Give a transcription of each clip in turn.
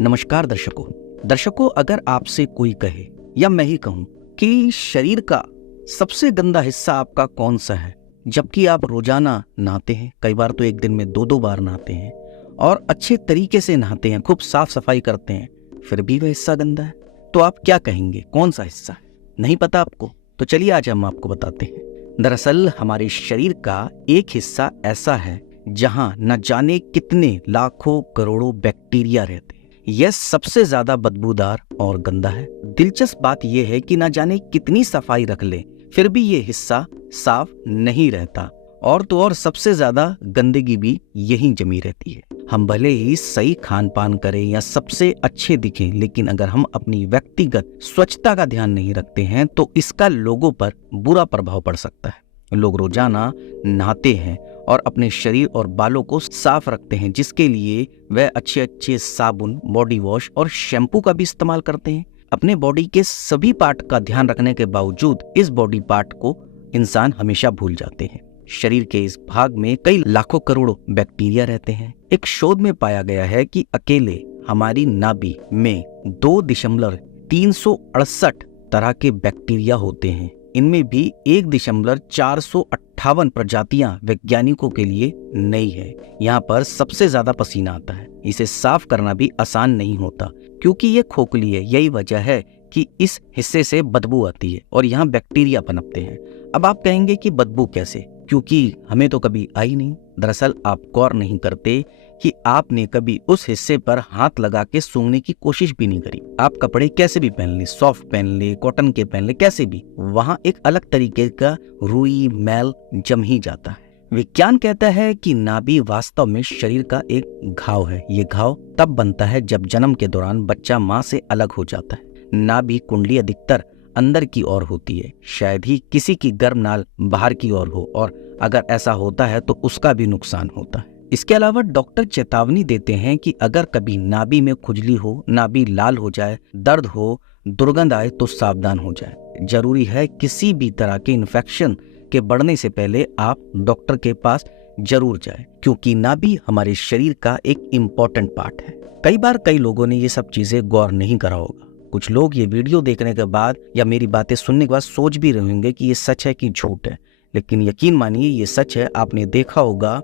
नमस्कार दर्शकों, अगर आपसे कोई कहे या मैं ही कहूं कि शरीर का सबसे गंदा हिस्सा आपका कौन सा है, जबकि आप रोजाना नहाते हैं, कई बार तो एक दिन में 2-2 बार नहाते हैं और अच्छे तरीके से नहाते हैं, खूब साफ सफाई करते हैं, फिर भी वह हिस्सा गंदा है, तो आप क्या कहेंगे? कौन सा हिस्सा है? नहीं पता आपको? तो चलिए आज हम आपको बताते हैं। दरअसल हमारे शरीर का एक हिस्सा ऐसा है जहां न जाने कितने लाखों करोड़ों बैक्टीरिया रहते हैं। यह सबसे ज्यादा बदबूदार और गंदा है। दिलचस्प बात यह है कि न जाने कितनी सफाई रख ले, फिर भी ये हिस्सा साफ नहीं रहता, और तो और सबसे ज्यादा गंदगी भी यहीं जमी रहती है। हम भले ही सही खान पान करें या सबसे अच्छे दिखें, लेकिन अगर हम अपनी व्यक्तिगत स्वच्छता का ध्यान नहीं रखते हैं तो इसका लोगों पर बुरा प्रभाव पड़ सकता है। लोग रोजाना नहाते हैं और अपने शरीर और बालों को साफ रखते हैं, जिसके लिए वह अच्छे साबुन, बॉडी वॉश और शैम्पू का भी इस्तेमाल करते हैं। अपने बॉडी के सभी पार्ट का ध्यान रखने के बावजूद इस बॉडी पार्ट को इंसान हमेशा भूल जाते हैं। शरीर के इस भाग में कई लाखों करोड़ों बैक्टीरिया रहते हैं। एक शोध में पाया गया है कि अकेले हमारी नाभि में 2.368 तरह के बैक्टीरिया होते हैं। इनमें भी 1.458 प्रजातियां वैज्ञानिकों के लिए नई है। यहाँ पर सबसे ज्यादा पसीना आता है। इसे साफ करना भी आसान नहीं होता, क्योंकि ये खोखली है। यही वजह है कि इस हिस्से से बदबू आती है और यहाँ बैक्टीरिया पनपते हैं। अब आप कहेंगे कि बदबू कैसे, क्योंकि हमें तो कभी आई नहीं। दरअसल आप गौर नहीं करते कि आपने कभी उस हिस्से पर हाथ लगा के सूंघने की कोशिश भी नहीं करी। आप कपड़े कैसे भी पहन ले, सॉफ्ट पहन ले, कॉटन के पहन ले, कैसे भी, वहां एक अलग तरीके का रुई मैल जम ही जाता है। विज्ञान कहता है कि नाभि वास्तव में शरीर का एक घाव है। ये घाव तब बनता है जब जन्म के दौरान बच्चा माँ से अलग हो जाता है। नाभि कुंडली अधिकतर अंदर की ओर होती है, शायद ही किसी की गर्भ नाल बाहर की ओर हो, और अगर ऐसा होता है तो उसका भी नुकसान होता है। इसके अलावा डॉक्टर चेतावनी देते हैं कि अगर कभी नाभि में खुजली हो, नाभि लाल हो जाए, दर्द हो, दुर्गंध आए तो सावधान हो जाए। जरूरी है किसी भी तरह के इन्फेक्शन के बढ़ने से पहले आप डॉक्टर के पास जरूर जाएं, क्योंकि नाभि हमारे शरीर का एक इम्पोर्टेंट पार्ट है। कई बार कई लोगों ने ये सब चीजें गौर नहीं करा होगा। कुछ लोग ये वीडियो देखने के बाद या मेरी बातें सुनने के बाद सोच भी रहे होंगे कि ये सच है कि झूठ है, लेकिन यकीन मानिए ये सच है। आपने देखा होगा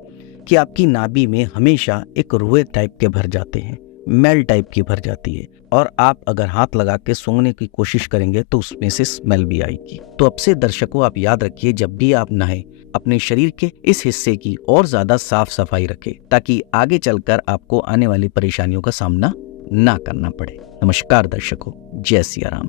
कि आपकी नाभि में हमेशा एक रुए टाइप के भर जाते हैं, मैल टाइप की भर जाती है, और आप अगर हाथ लगा के सूंघने की कोशिश करेंगे तो उसमें से स्मेल भी आएगी। तो अब से दर्शकों आप याद रखिए, जब भी आप नहाएं अपने शरीर के इस हिस्से की और ज्यादा साफ सफाई रखें, ताकि आगे चलकर आपको आने वाली परेशानियों का सामना ना करना पड़े। नमस्कार दर्शकों, जय सिया राम।